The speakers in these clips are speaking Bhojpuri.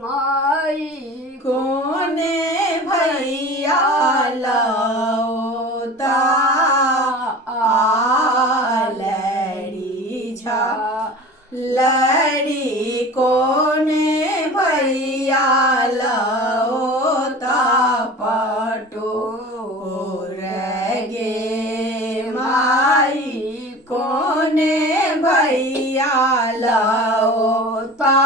माई कोने भैया लौता लड़ी झा लड़ी कोने भैया लौता पटोर गे माई कोने भैया लौता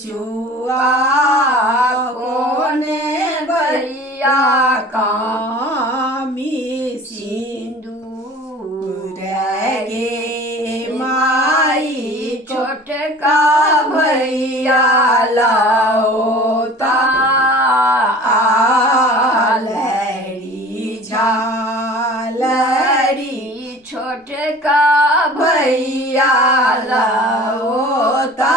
चुआ कोने भैया कामी सिंदूर गे माई छोटका भैया लौता लड़ी झालड़ी छोटका भैया लौता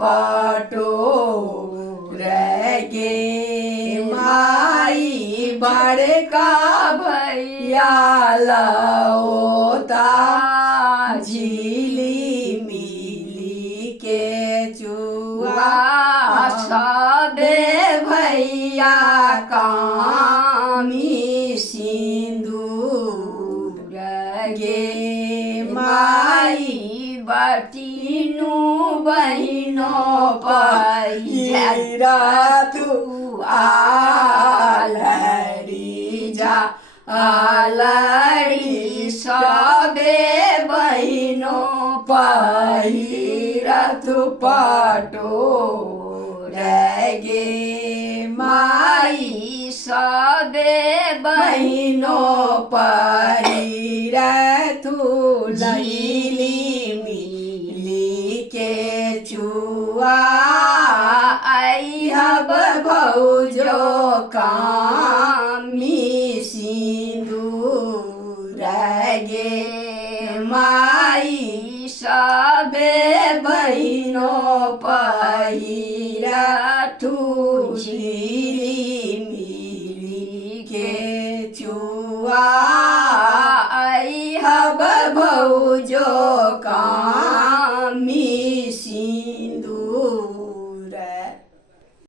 पटोर गे माई बड़का भैया लौता झिली मिली के चुआ सबे भैया कामी सिंदूर गे माई बटीनु बहिनो पहिरा तू आलड़ी जा आलड़ी सबे बहिनो पहिरा तू पटोर गे माई सबे बहिनो पहिरा तू लईली मिली के चुआ आई हब भौजो कामी सिंदूर गे माई सबे बहिनो पहिरा तू